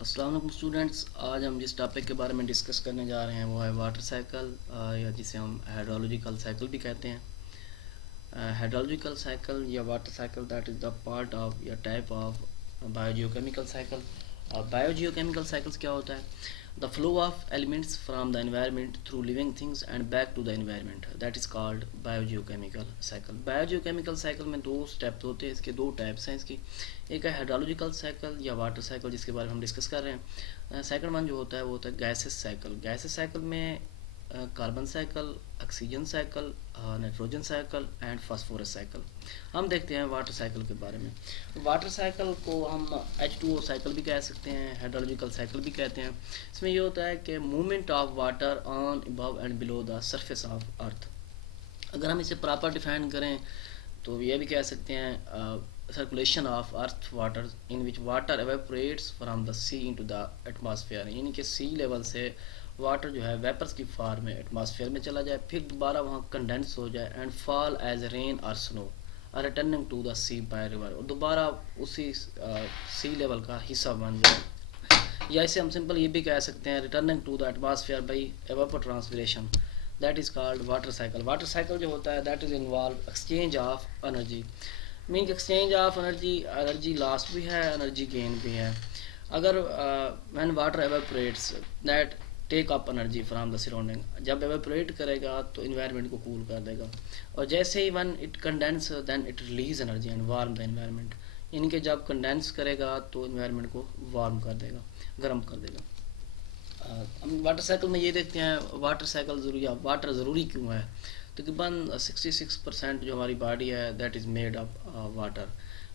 السلام علیکم اسٹوڈنٹس، آج ہم جس ٹاپک کے بارے میں ڈسکس کرنے جا رہے ہیں وہ ہے واٹر سائیکل، یا جسے ہم ہائیڈرولوجیکل سائیکل بھی کہتے ہیں۔ ہائیڈرولوجیکل سائیکل یا water cycle that is the part of یا type of bio geo chemical cycle. Bio geo chemical cycles کیا ہوتا ہے؟ The flow of elements from the environment through living things and back to the environment, that is called bio geo chemical cycle. Bio geo chemical cycle میں دو step ہوتے ہیں، اس کے دو types ہیں اس کی۔ ایک ہے ہائیڈرولوجیکل سائیکل یا واٹر سائیکل، جس کے بارے میں ہم ڈسکس کر رہے ہیں۔ سیکنڈ ون جو ہوتا ہے وہ ہوتا ہے گیسز سائیکل۔ گیسز سائیکل میں carbon cycle, oxygen cycle, nitrogen cycle and phosphorus cycle. ہم دیکھتے ہیں واٹر سائیکل کے بارے میں۔ واٹر سائیکل کو ہم H2O سائیکل بھی کہہ سکتے ہیں، ہائیڈرولوجیکل سائیکل بھی کہتے ہیں۔ اس میں یہ ہوتا ہے کہ movement of water on above and below the surface of earth. اگر ہم اسے پراپر ڈیفائن کریں تو یہ بھی کہہ سکتے ہیں circulation of earth water in which water evaporates from the sea into the atmosphere, یعنی کہ سی لیول سے واٹر جو ہے ویپرز کی فارم میں ایٹماسفیئر میں چلا جائے، پھر دوبارہ وہاں کنڈینس ہو جائے اینڈ فال ایز رین اور snow returning to the sea by river, اور دوبارہ اسی سی لیول کا حصہ بن جائے۔ یا اسے ہم سمپل یہ بھی کہہ سکتے ہیں returning to the atmosphere by evapotranspiration, that is called water cycle. Water cycle جو ہوتا ہے that is involve exchange of energy, mean exchange of energy, energy loss بھی ہے، انرجی گین بھی ہے۔ اگر when water evaporates that take up energy from the surrounding, جب evaporate کرے گا تو انوائرمنٹ کو کول کر دے گا، اور جیسے ہی when it condense then it release energy and warm the environment, یعنی کہ جب کنڈینس کرے گا تو انوائرمنٹ کو وارم کر دے گا، گرم کر دے گا۔ ہم واٹر سائیکل میں یہ دیکھتے ہیں واٹر سائیکل ضروری، واٹر ضروری کیوں ہے؟ تقریباً 66% جو ہماری باڈی ہے that is made of water.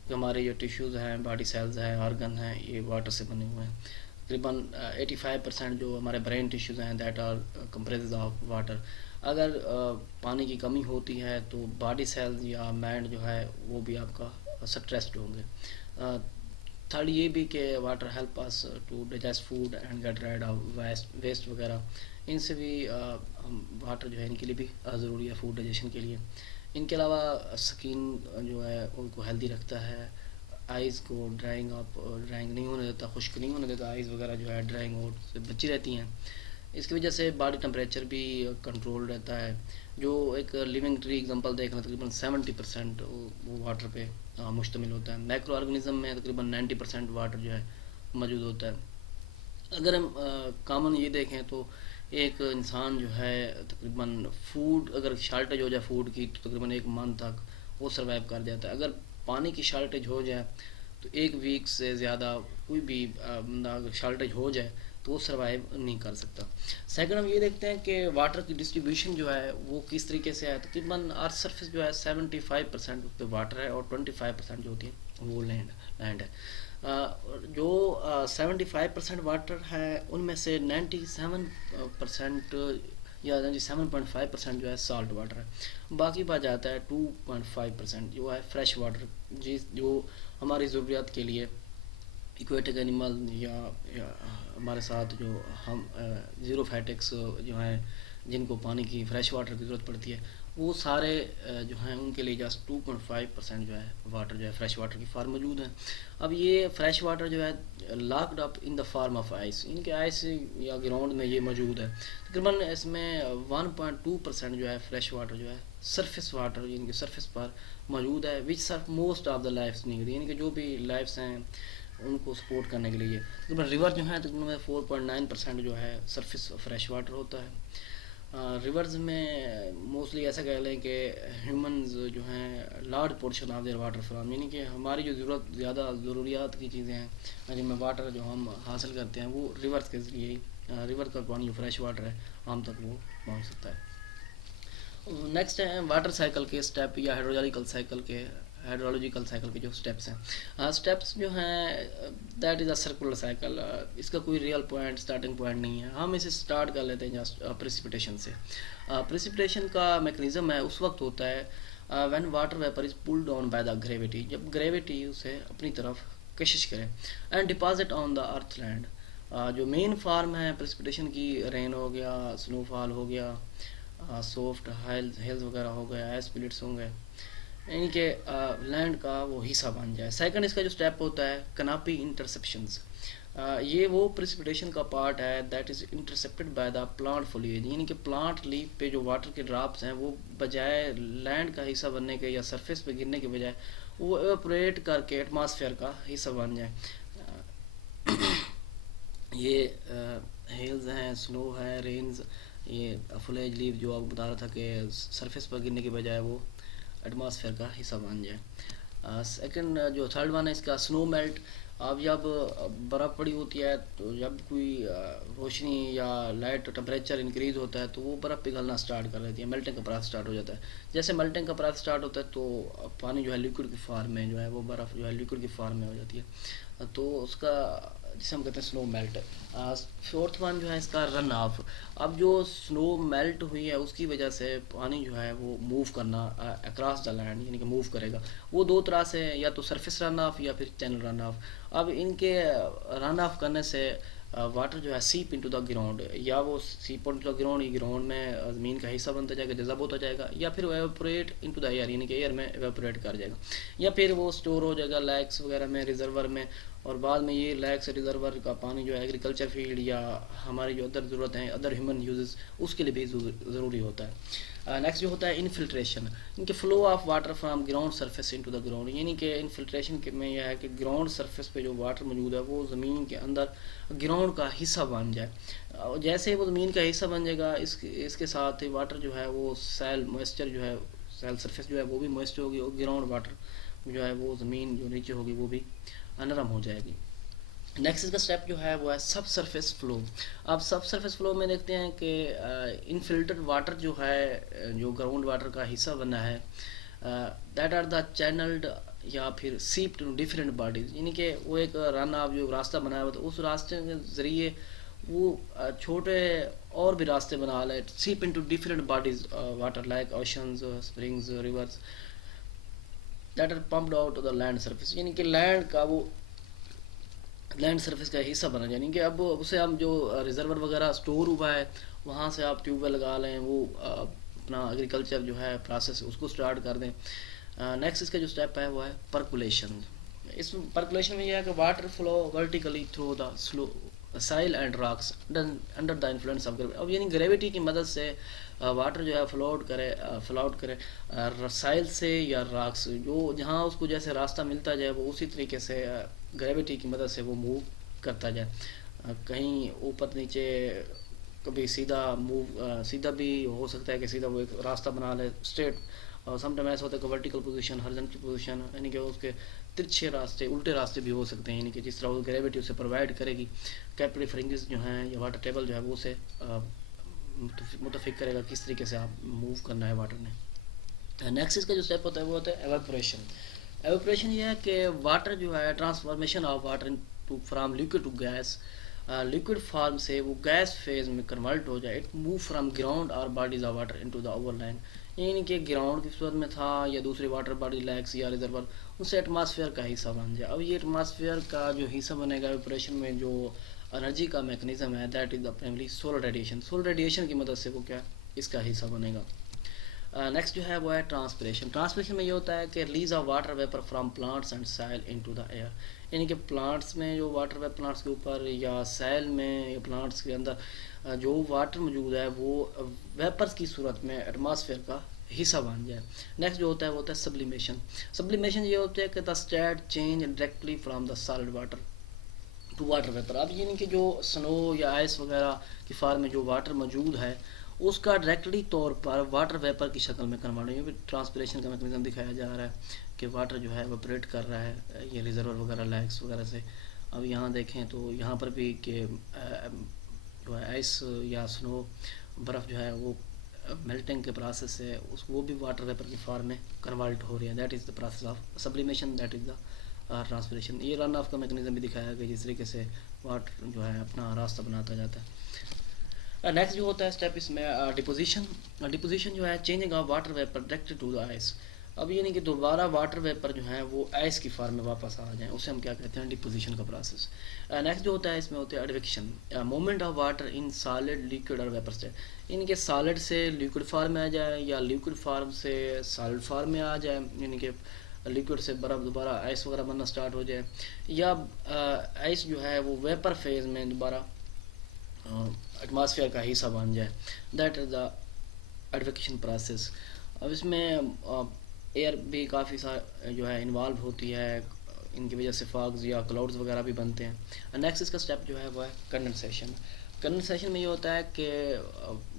جو ہمارے جو ٹیشوز ہیں، باڈی سیلز ہیں، آرگن ہیں، یہ واٹر سے بنے ہوئے ہیں۔ تقریباً 85% جو ہمارے برین ٹیشوز ہیں دیٹ آر کمپریز آف واٹر۔ اگر پانی کی کمی ہوتی ہے تو باڈی سیلز یا مائنڈ جو ہے وہ بھی آپ کا سٹریسڈ ہوں گے۔ تھرڈ یہ بھی کہ water help us to digest food and get rid of waste وغیرہ، ان سے بھی واٹر جو ہے ان کے لیے بھی ضروری ہے فوڈ ڈائجیشن کے لیے۔ ان کے علاوہ سکین جو ہے ان کو ہیلدی رکھتا ہے، آئز کو ڈرائنگ نہیں ہونے دیتا، خشک نہیں ہونے دیتا، آئز وغیرہ جو ہے ڈرائنگ ہو سے بچی رہتی ہیں۔ اس کی وجہ سے باڈی ٹمپریچر بھی کنٹرول رہتا ہے۔ جو ایک لیونگ ٹری ایگزامپل دیکھ رہے ہیں تقریباً 70% وہ واٹر پہ مشتمل ہوتا ہے۔ مائکرو آرگنزم میں تقریباً 90% واٹر جو ہے موجود ہوتا ہے۔ اگر ہم کامن یہ دیکھیں تو ایک انسان جو ہے تقریباً فوڈ اگر شارٹیج ہو جائے فوڈ کی تو تقریباً 1 منتھ تک وہ سروائیو کر جاتا ہے۔ اگر پانی کی شارٹیج ہو جائے تو 1 ویک سے زیادہ کوئی بھی بندہ اگر شارٹیج ہو جائے تو وہ سروائیو نہیں کر سکتا۔ سیکنڈ ہم یہ دیکھتے ہیں کہ واٹر کی ڈسٹریبیوشن جو ہے وہ کس طریقے سے ہے۔ تقریباً ارتھ سرفیس جو ہے 75% پہ واٹر ہے اور 25% جو ہوتی ہے وہ لینڈ ہے۔ جو 75% واٹر ہے ان میں سے 97% یا 97.5% جو ہے سالٹ واٹر ہے، باقی بچ جاتا ہے 2.5% جو ہے فریش واٹر، جو ہماری ضروریات کے لیے ایکویٹک اینیمل یا ہمارے ساتھ جو ہم زیرو فیٹکس جو ہیں جن کو پانی کی فریش واٹر کی ضرورت پڑتی ہے، وہ سارے جو ہیں ان کے لیے جسٹ 2.5% جو ہے واٹر جو ہے فریش واٹر کی فارم موجود ہیں۔ اب یہ فریش واٹر جو ہے locked up in the form of ice, ان کے آئس یا گراؤنڈ میں یہ موجود ہے۔ تقریباً اس میں 1.2% جو ہے فریش واٹر جو ہے سرفیس واٹر یعنی کہ سرفیس پر موجود ہے، which serve most of the life's need, یعنی کہ جو بھی لائفس ہیں ان کو سپورٹ کرنے کے لیے۔ تقریباً ریور جو ہیں تقریباً 4.9% جو ہے سرفیس فریش واٹر ہوتا ہے۔ ریورز میں موسٹلی ایسا کہہ لیں کہ ہیومنز جو ہیں large portion of their water from, یعنی کہ ہماری جو زیادہ ضروریات کی چیزیں ہیں جن میں واٹر جو ہم حاصل کرتے ہیں وہ ریورز کے ذریعے ہی، ریور کا پانی جو فریش واٹر ہے ہم تک وہ پہنچ سکتا ہے۔ نیکسٹ ہے واٹر سائیکل کے اسٹیپ یا ہائیڈرولوجیکل سائیکل کے جو اسٹیپس ہیں۔ اسٹیپس جو ہیں that is a circular cycle, اس کا کوئی ریئل پوائنٹ اسٹارٹنگ پوائنٹ نہیں ہے۔ ہم اسے اسٹارٹ کر لیتے ہیں جسٹ پریسیپیٹیشن سے۔ پریسیپیٹیشن کا میکانزم ہے اس وقت ہوتا ہے when water vapour is pulled on by the gravity, جب گریویٹی اسے اپنی طرف کشش کرے، and deposit on the earth land. جو مین فارم ہے پریسیپیٹیشن کی، رین ہو گیا، سنو فال ہو گیا، سافٹ ہیلز وغیرہ ہو گیا، ایس پلٹس ہوں گے، یعنی کہ لینڈ کا وہ حصہ بن جائے۔ سیکنڈ اس کا جو اسٹیپ ہوتا ہے کناپی انٹرسیپشنز، یہ وہ پریسپیٹیشن کا پارٹ ہے that is intercepted by the plant foliage, یعنی کہ پلانٹ لیف پہ جو واٹر کے ڈراپس ہیں وہ بجائے لینڈ کا حصہ بننے کے یا سرفیس پہ گرنے کے بجائے وہ ایوپریٹ کر کے ایٹماسفیئر کا حصہ بن جائیں. یہ ہیلز ہیں، سنو ہے، رینز، یہ فولیج لیف جو آپ بتا رہا تھا کہ سرفیس پر گرنے کے بجائے وہ ایٹماسفیئر کا حصہ بن جائے. سیکنڈ جو تھرڈ ون ہے اس کا سنو میلٹ. اب جب برف پڑی ہوتی ہے تو جب کوئی روشنی یا لائٹ ٹمپریچر انکریز ہوتا ہے تو وہ برف پگھلنا اسٹارٹ کر دیتی ہے، میلٹنگ کا پروسیس اسٹارٹ ہو جاتا ہے. جیسے میلٹنگ کا پروسیس اسٹارٹ ہوتا ہے تو پانی جو ہے لیکوڈ کی فارم میں جو ہے وہ برف جو ہے لیکوڈ کی فارم میں ہو جاتی ہے، تو اس کا جسے ہم کہتے ہیں سنو میلٹ. فورتھ ون جو ہے اس کا رن آف. اب جو سنو میلٹ ہوئی ہے اس کی وجہ سے پانی جو ہے وہ موو کرنا اکراس دا لینڈ، یعنی کہ موو کرے گا. وہ دو طرح سے، یا تو سرفیس رن آف یا پھر چینل رن آف. اب ان کے رن آف کرنے سے واٹر جو ہے سیپ انٹو دا گراؤنڈ، یا وہ سیپ انٹو دا گراؤنڈ، گراؤنڈ میں زمین کا حصہ بنتا جائے گا، جذب ہوتا جائے گا، یا پھر ایوپریٹ انٹو دا ایئر، یعنی کہ ایئر میں ایوپریٹ کر جائے گا، یا پھر وہ اسٹور ہو جائے گا لیکس وغیرہ میں، ریزرور میں. اور بعد میں یہ لیکس ریزرور کا پانی جو ہے ایگریکلچر فیلڈ یا ہماری جو ادر ضرورت ہیں، ادر ہیومن یوزز، اس کے لیے بھی ضروری ہوتا ہے. نیکسٹ جو ہوتا ہے انفلٹریشن، ان کے flow of water from ground surface into the ground, یعنی کہ انفلٹریشن میں یہ ہے کہ گراؤنڈ سرفیس پہ جو واٹر موجود ہے وہ زمین کے اندر گراؤنڈ کا حصہ بن جائے. جیسے وہ زمین کا حصہ بن جائے گا اس کے ساتھ واٹر جو ہے وہ سیل موئسچر جو ہے، سیل سرفیس جو ہے وہ بھی موئسٹ ہوگی، اور گراؤنڈ واٹر جو ہے وہ زمین جو نیچے ہوگی وہ بھی نرم ہو جائے گی. نیکسٹ اس کا اسٹیپ جو ہے وہ ہے سب سرفیس فلو. اب سب سرفیس فلو میں دیکھتے ہیں کہ انفلٹرڈ واٹر جو ہے جو گراؤنڈ واٹر کا حصہ بنا ہے دیٹ آر دا چینلڈ یا پھر سیپڈ ٹو ڈفرینٹ باڈیز، یعنی کہ وہ ایک رن آف جو راستہ بنایا ہوا تھا اس راستے کے ذریعے وہ چھوٹے اور بھی راستے بنا لے، seep into different bodies water like oceans, springs, rivers that are pumped out to the land surface, یعنی کہ لینڈ کا وہ لینڈ سرفیس کا حصہ بنا جائے. یعنی کہ اب اسے ہم جو ریزرور وغیرہ اسٹور ہوا ہے وہاں سے آپ ٹیوب ویل لگا لیں، وہ اپنا ایگریکلچر جو ہے پروسیس اس کو اسٹارٹ کر دیں. نیکسٹ اس کا جو اسٹیپ ہے وہ ہے پرکولیشن. اس پرکولیشن میں یہ ہے کہ water flow vertically through the slow soil and rocks under the influence of gravity. اب یعنی گریوٹی کی مدد سے واٹر جو ہے فلوٹ کرے سائل سے یا راکس، جو جہاں اس کو جیسے راستہ ملتا جائے وہ اسی طریقے سے گریوٹی کی مدد سے وہ موو کرتا جائے، کہیں اوپر نیچے، کبھی سیدھا موو، سیدھا بھی ہو سکتا ہے کہ سیدھا وہ ایک راستہ بنا لے اسٹریٹ، اور سم ٹائم ایسا ہوتا ہے کہ ورٹیکل پوزیشن، ہارزنٹل پوزیشن، یعنی کہ اس کے ترچھے راستے، الٹے راستے بھی ہو سکتے ہیں، یعنی کہ جس طرح وہ گریوٹی اسے پرووائڈ کرے گی، کیپلری فرنگز جو ہیں یا واٹر ٹیبل جو ہے وہ اسے متفق کرے گا کس طریقے سے آپ موو کرنا ہے واٹر نے. نیکسٹ اس کا جو اسٹیپ ہوتا ہے وہ ہوتا ہے ایواپوریشن. ایواپوریشن یہ ہے کہ واٹر جو ہے transformation of water from liquid to gas, liquid form سے وہ گیس فیز میں کنورٹ ہو جائے. اٹ موو فرام گراؤنڈ اور bodies of water into the overland, یعنی کہ گراؤنڈ کی صورت میں تھا یا دوسری واٹر باڈی لیکس یا ریزرور، اس سے ایٹماسفیئر کا حصہ بن جائے. اب یہ ایٹماسفیئر کا جو حصہ بنے گا ایواپوریشن میں، جو انرجی کا میکنزم ہے that is the primary solar radiation. Solar radiation کی مدد سے وہ کیا اس کا حصہ بنے گا. نیکسٹ جو ہے وہ ہے ٹرانسپریشن. ٹرانسپریشن میں یہ ہوتا ہے کہ release of water viper from plants and سائل انٹو دا ایئر، یعنی کہ پلانٹس میں جو واٹر ویپر پلانٹس کے اوپر یا سائل میں یا پلانٹس کے اندر جو واٹر موجود ہے وہ ویپرز کی صورت میں ایٹماسفیئر کا حصہ بن جائے. نیکسٹ جو ہوتا ہے وہ ہوتا ہے سبلیمیشن. سبلیمیشن یہ ہوتا ہے کہ the state change directly from the solid water to water vapour. اب یعنی کہ جو سنو یا آئس وغیرہ کی فارم میں جو واٹر موجود ہے اس کا ڈائریکٹلی طور پر واٹر ویپر کی شکل میں کنورٹ ہوئی. ٹرانسپریشن کا میکنزم دکھایا جا رہا ہے کہ واٹر جو ہے ایواپوریٹ کر رہا ہے یہ ریزرور وغیرہ لیکس وغیرہ سے. اب یہاں دیکھیں تو یہاں پر بھی کہ جو ہے آئس یا سنو برف جو ہے وہ میلٹنگ کے پروسیس سے وہ بھی واٹر ویپر کی فارم میں کنورٹ ہو رہی ہے. That is the process of sublimation, that is the transpiration. یہ رن آف کا میکنزم بھی دکھایا گیا جس طریقے سے واٹر جو ہے اپنا راستہ بناتا جاتا ہے. نیکسٹ جو ہوتا ہے اسٹیپ اس میں ڈپوزیشن. ڈپوزیشن جو ہے changing of water vapour direct to the ice. اب یعنی کہ دوبارہ واٹر ویپر جو ہیں وہ آئس کی فارم میں واپس آ جائیں، اسے ہم کیا کہتے ہیں ڈپوزیشن کا پروسیس. نیکسٹ جو ہوتا ہے اس میں ہوتا ہے advection. Movement of water in solid liquid اور ویپر اسٹیٹ، یعنی کہ سالڈ سے لیکوڈ فارم میں آ جائے یا لیکوڈ فارم سے سالڈ فارم میں آ جائے، یعنی کہ لیکوڈ سے برف دوبارہ آئس وغیرہ بننا سٹارٹ ہو جائے، یا آئس جو ہے وہ ویپر فیز میں دوبارہ ایٹماسفیئر کا حصہ بن جائے. That is the advection process. اب اس میں ایئر بھی کافی جو ہے انوالو ہوتی ہے، ان کی وجہ سے فاگز یا کلاؤڈز وغیرہ بھی بنتے ہیں. نیکسٹ اس کا اسٹیپ جو ہے وہ ہے کنڈنسیشن. کنڈنسیشن میں یہ ہوتا ہے کہ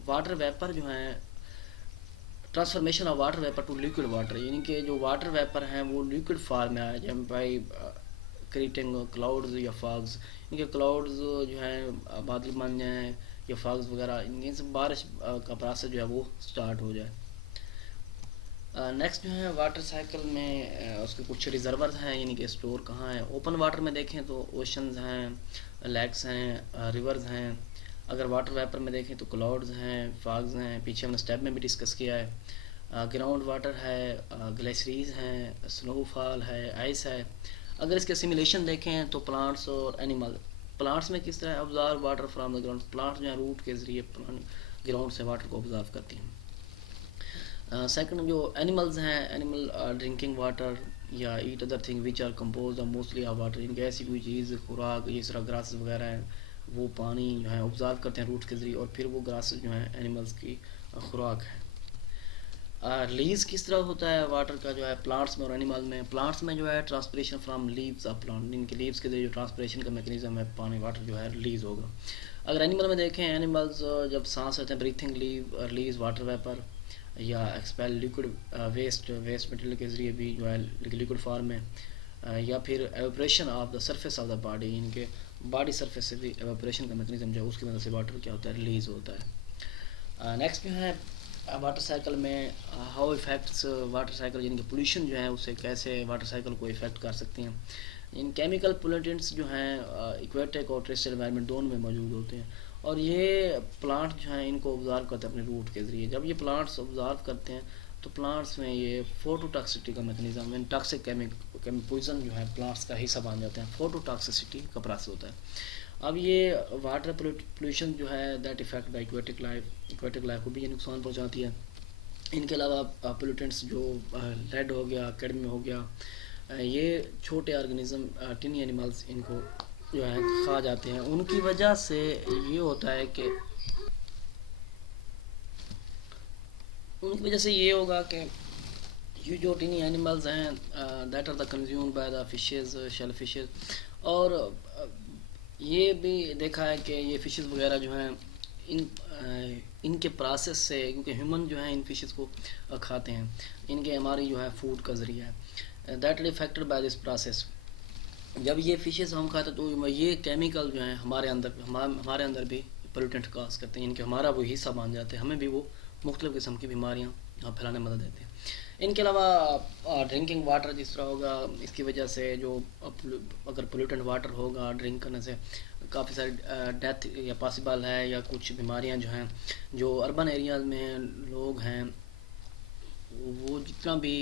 واٹر ویپر جو ہیں، transformation of water vapour to liquid water, یعنی کہ جو واٹر ویپر ہیں وہ لیکوڈ فارم میں آ جائیں بائی کریٹنگ کلاؤڈز یا فاگز. ان کے کلاؤڈز جو ہیں بادل بن جائیں یا فاگز وغیرہ، ان سے بارش کا پروسیس جو ہے وہ سٹارٹ ہو جائے. نیکسٹ جو ہے واٹر سائیکل میں اس کے کچھ ریزرورز ہیں، یعنی کہ اسٹور کہاں ہیں. اوپن واٹر میں دیکھیں تو اوشنز ہیں، لیکس ہیں، ریورز ہیں. اگر واٹر ویپر میں دیکھیں تو کلاؤڈز ہیں، فاگز ہیں، پیچھے ہم نے اسٹیپ میں بھی ڈسکس کیا ہے. گراؤنڈ واٹر ہے، گلیشیریز ہیں، سنو فال ہے، آئس ہے. اگر اس کے سیمولیشن دیکھیں تو پلانٹس اور اینیمل. پلانٹس میں کس طرح آبزارو water from the ground, plants جو ہیں روٹ کے ذریعے گراؤنڈ سے واٹر کو آبزارو کرتی ہیں. سیکنڈ جو اینیملز ہیں، اینیمل ڈرنکنگ واٹر یا eat other thing which are compose mostly of water, ان کی ایسی کوئی چیز خوراک اس طرح گراسز وغیرہ ہیں وہ پانی جو ہے آبزارو کرتے ہیں روٹ کے ذریعے، اور پھر وہ گراسز جو ہیں اینیملز کی خوراک ہے. ریلیز کس طرح ہوتا ہے واٹر کا جو ہے پلانٹس میں اور اینیمل میں. پلانٹس میں جو ہے ٹرانسپریشن فرام لیوز آف پلانٹ، ان کے لیوز کے ذریعے جو ٹرانسپریشن کا میکینزم ہے پانی واٹر جو ہے ریلیز ہوگا. اگر اینیمل میں دیکھیں، اینیملز جب سانس لیتے ہیں بریتھنگ ریلیز واٹر ویپر یا ایکسپیل لیکوڈ ویسٹ مٹیریل کے ذریعے بھی جو ہے لیکوڈ فارم میں، یا پھر evaporation of the surface of the body, ان کے باڈی سرفیس سے بھی ایویپریشن کا میکینزم جو ہے اس کی وجہ سے واٹر کیا ہوتا ہے ریلیز ہوتا ہے. نیکسٹ جو ہے واٹر سائیکل میں ہاؤ افیکٹس واٹر سائیکل، یعنی کہ پولیوشن جو ہے اسے کیسے واٹر سائیکل کو افیکٹ کر سکتی ہیں. ان کیمیکل پولیٹنٹس جو ہیں ایکویٹک اور ٹیریسٹریل انوائرمنٹ دونوں میں موجود ہوتے ہیں، اور یہ پلانٹ جو ہیں ان کو آبزارو کرتے ہیں اپنے روٹ کے ذریعے. جب یہ پلانٹس آبزارو کرتے ہیں تو پلانٹس میں یہ فوٹو ٹاکسٹی کا میکینزم، ٹاکسک پوائزن جو ہے پلانٹس کا حصہ بن جاتے ہیں. فوٹو ٹاکسٹی کا پروسیس ہوتا ہے. اب یہ واٹر پولیوشن جو ہے that affect the aquatic life کو بھی یہ نقصان پہنچاتی ہے. ان کے علاوہ پولیوٹنٹس جو لیڈ ہو گیا، کیڈمیم ہو گیا، یہ چھوٹے آرگنزم ٹینی اینیملز ان کو جو ہے کھا جاتے ہیں. ان کی وجہ سے یہ ہوتا ہے کہ یہ ہوگا کہ یہ جو ٹینی اینیملز ہیں that are the consume by the fishes, shell fishes. اور یہ بھی دیکھا ہے کہ یہ فشز وغیرہ جو ہیں ان کے پروسیس سے، کیونکہ ہیومن جو ہیں ان فشز کو کھاتے ہیں، ان کے ہماری جو ہے فوڈ کا ذریعہ ہے، that is affected by this process. جب یہ فشز ہم کھاتے ہیں تو یہ کیمیکل جو ہیں ہمارے اندر بھی پولیوٹنٹ کاز کرتے ہیں، ان کے ہمارا وہ حصہ بن جاتے ہیں، ہمیں بھی وہ مختلف قسم کی بیماریاں پھیلانے میں مدد دیتے ہیں. ان کے علاوہ ڈرنکنگ واٹر جس طرح ہوگا، اس کی وجہ سے جو اگر پولیوٹنٹ واٹر ہوگا ڈرنک کرنے سے کافی ساری ڈیتھ یا پاسبل ہے، یا کچھ بیماریاں جو ہیں جو اربن ایریاز میں لوگ ہیں وہ جتنا بھی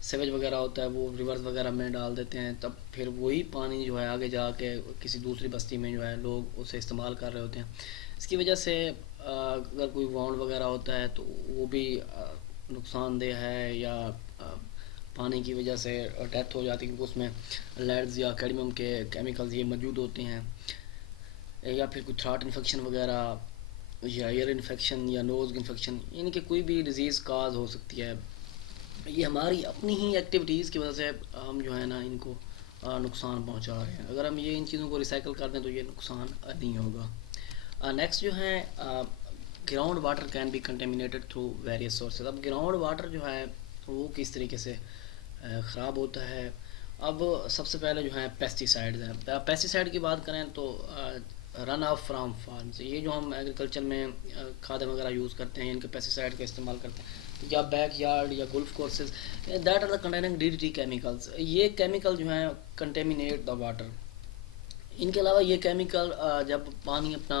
سیویج وغیرہ ہوتا ہے وہ ریورز وغیرہ میں ڈال دیتے ہیں، تب پھر وہی پانی جو ہے آگے جا کے کسی دوسری بستی میں جو ہے لوگ اسے استعمال کر رہے ہوتے ہیں. اس کی وجہ سے اگر کوئی وانڈ وغیرہ ہوتا ہے تو وہ بھی نقصان دہ ہے، یا پانی کی وجہ سے ڈیتھ ہو جاتی ہے کیونکہ اس میں لیڈز یا کیڈمیم کے کیمیکلز یہ موجود ہوتے ہیں. یا پھر کوئی تھراٹ انفیکشن وغیرہ، یا ایئر انفیکشن، یا نوز انفیکشن، یعنی کہ کوئی بھی ڈیزیز کاز ہو سکتی ہے. یہ ہماری اپنی ہی ایکٹیویٹیز کی وجہ سے ہم جو ہے نا ان کو نقصان پہنچا رہے ہیں. اگر ہم یہ ان چیزوں کو ریسائیکل کر دیں تو یہ نقصان نہیں ہوگا. نیکسٹ جو ہے ground water can be contaminated through various sources. اب گراؤنڈ واٹر جو ہے وہ کس طریقے سے خراب ہوتا ہے. اب سب سے پہلے جو ہے پیسٹی سائڈز ہیں. پیسٹی سائڈ کی بات کریں تو رن آف فرام فارمز، یہ جو ہم ایگریکلچر میں کھادیں وغیرہ یوز کرتے ہیں، ان کے پیسٹی سائڈ کا استعمال کرتے ہیں، یا بیک یارڈ یا golf courses, that are the containing DDT chemicals. یہ کیمیکل جو ہیں کنٹامینیٹ دا واٹر. ان کے علاوہ یہ کیمیکل جب پانی اپنا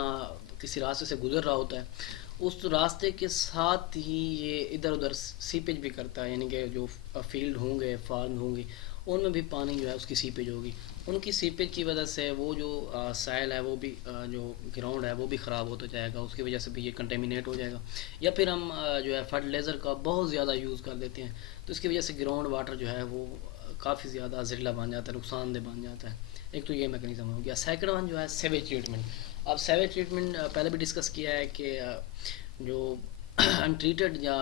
کسی راستے سے گزر رہا ہوتا ہے اس راستے کے ساتھ ہی یہ ادھر ادھر سیپیج بھی کرتا ہے، یعنی کہ جو فیلڈ ہوں گے، فارم ہوں گی، ان میں بھی پانی جو ہے اس کی سیپیج ہوگی. ان کی سیپیج کی وجہ سے وہ جو سائل ہے وہ بھی جو گراؤنڈ ہے وہ بھی خراب ہوتا جائے گا، اس کی وجہ سے بھی یہ کنٹیمینیٹ ہو جائے گا. یا پھر ہم جو ہے فرٹیلائزر کا بہت زیادہ یوز کر دیتے ہیں، تو اس کی وجہ سے گراؤنڈ واٹر جو ہے وہ کافی زیادہ زہریلا بن جاتا ہے، نقصان دہ بن جاتا ہے. ایک تو یہ میکانزم ہو گیا. سیکنڈ ون جو ہے سیویج ٹریٹمنٹ. اب سیویج ٹریٹمنٹ پہلے بھی ڈسکس کیا ہے کہ جو ان ٹریٹڈ یا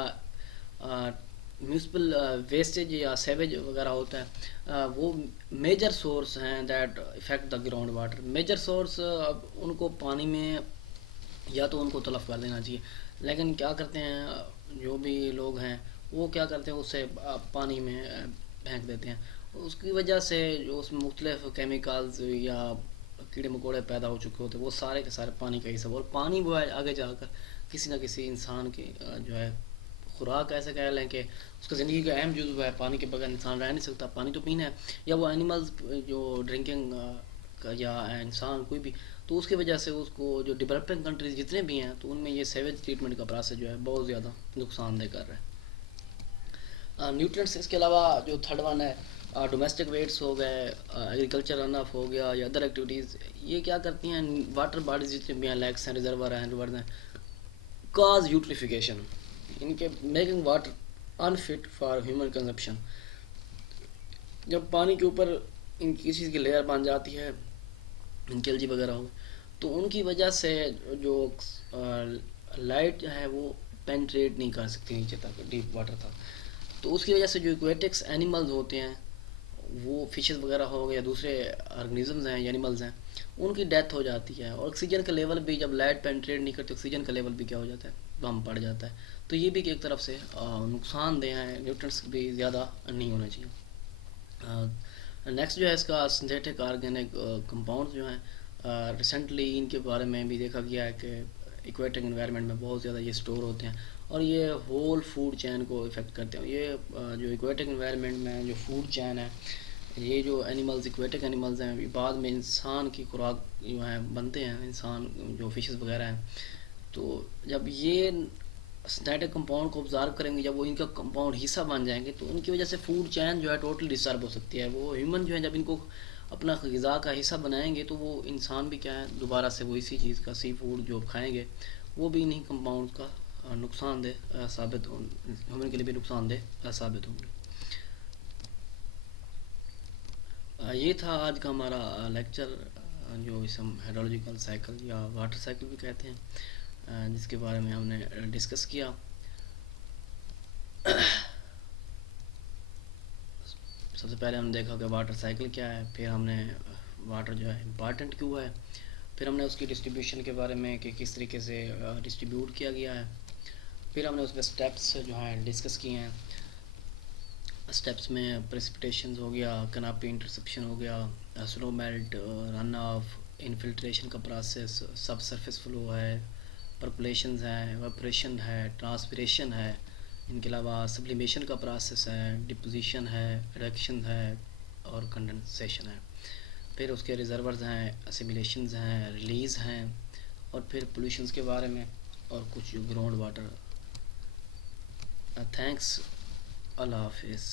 میونسپل ویسٹیج یا سیویج وغیرہ ہوتا ہے وہ میجر سورس ہیں that affect the ground water. Major source اب ان کو پانی میں یا تو ان کو تلف کر دینا چاہیے، لیکن کیا کرتے ہیں جو بھی لوگ ہیں وہ کیا کرتے ہیں اسے پانی میں پھینک دیتے ہیں. اس کی وجہ سے جو اس میں مختلف کیمیکلز یا کیڑے مکوڑے پیدا ہو چکے ہوتے ہیں وہ سارے کے سارے پانی کا حصہ، اور پانی وہ ہے آگے جا کر کسی نہ کسی انسان کی جو ہے خوراک ایسے کہہ لیں کہ اس کا زندگی کا اہم جزو ہے. پانی کے بغیر انسان رہ نہیں سکتا، پانی تو پینا ہے. یا وہ اینیملز جو ڈرنکنگ یا انسان کوئی بھی، تو اس کی وجہ سے اس کو جو ڈیولپنگ کنٹریز جتنے بھی ہیں تو ان میں یہ سیویج ٹریٹمنٹ کا پروسیس جو ہے بہت زیادہ نقصان دہ کر رہا ہے. نیوٹرینٹس اس کے علاوہ جو تھرڈ ون ہے ڈومیسٹک ویٹس ہو گئے، ایگریکلچر رن آف ہو گیا یا ادر ایکٹیویٹیز، یہ کیا کرتی ہیں واٹر باڈیز جتنے بھی ہیں لیکس ہیں ریزرور ہیں ریورز ہیں کاز یوٹریفیکیشن، ان کے making water انفٹ for human consumption. جب پانی کے اوپر ان کی چیز کی لیئر بن جاتی ہے، ان کی الجی وغیرہ ہو، تو ان کی وجہ سے جو لائٹ ہے وہ پینٹریٹ نہیں کر سکتی نیچے تک ڈیپ واٹر تک. تو اس کی وجہ سے جو ایکویٹکس اینیملز ہوتے ہیں وہ فشز وغیرہ ہو گئے یا دوسرے آرگنیزمز ہیں یا اینیملز ہیں، ان کی ڈیتھ ہو جاتی ہے. اور آکسیجن کا لیول بھی جب لائٹ پینٹریٹ نہیں کرتی آکسیجن کا لیول بھی کیا ہو جاتا ہے، کم پڑ جاتا ہے. تو یہ بھی ایک طرف سے نقصان دہ ہیں، نیوٹرنٹس بھی زیادہ نہیں ہونا چاہیے. نیکسٹ جو ہے اس کا سنتھیٹک آرگینک کمپاؤنڈ جو ہیں ریسنٹلی ان کے بارے میں بھی دیکھا گیا ہے کہ ایکویٹک انوائرمنٹ میں بہت زیادہ یہ اسٹور ہوتے ہیں اور یہ ہول فوڈ چین کو افیکٹ کرتے ہیں. یہ جو ایکویٹک انوائرمنٹ میں جو فوڈ چین ہے، یہ جو اینیملز ایکویٹک اینیملز ہیں بعد میں انسان کی خوراک جو ہیں بنتے ہیں، انسان جو فشز وغیرہ ہیں. تو جب یہ سنتھیٹک کمپاؤنڈ کو آبزارو کریں گے، جب وہ ان کا کمپاؤنڈ حصہ بن جائیں گے تو ان کی وجہ سے فوڈ چین جو ہے ٹوٹل ڈسٹرب ہو سکتی ہے. وہ ہیومن جو ہے جب ان کو اپنا غذا کا حصہ بنائیں گے تو وہ انسان بھی کیا ہے دوبارہ سے وہ اسی چیز کا سی فوڈ جو کھائیں گے وہ بھی انہیں کمپاؤنڈ کا نقصان دہ ثابت ہیومن کے لیے بھی نقصان دہ ثابت ہوں گے. یہ تھا آج کا ہمارا لیکچر جو اسے ہم ہائیڈرولوجیکل سائیکل یا واٹر سائیکل بھی کہتے ہیں، جس کے بارے میں ہم نے ڈسکس کیا. سب سے پہلے ہم نے دیکھا کہ واٹر سائیکل کیا ہے، پھر ہم نے واٹر جو ہے امپارٹنٹ کیوں ہے، پھر ہم نے اس کی ڈسٹریبیوشن کے بارے میں کہ کس طریقے سے ڈسٹریبیوٹ کیا گیا ہے، پھر ہم نے اس میں اسٹیپس جو ہیں ڈسکس کیے ہیں. اسٹیپس میں پریسپیٹیشنز ہو گیا، کناپی انٹرسپشن ہو گیا، سنو میلٹ، رن آف، انفلٹریشن کا پروسیس، سب سرفیس فلو ہے، پرکولیشنز ہیں، ایواپوریشن ہے، ٹرانسپیریشن ہے، ان کے علاوہ سبلیمیشن کا پروسیس ہے، ڈپوزیشن ہے، ریڈکشن ہے اور کنڈنسیشن ہے. پھر اس کے ریزرورز ہیں، اسیمیلیشنز ہیں، ریلیز ہیں، اور پھر پولیوشنز کے بارے میں اور کچھ گراؤنڈ واٹر. تھینکس. اللہ حافظ.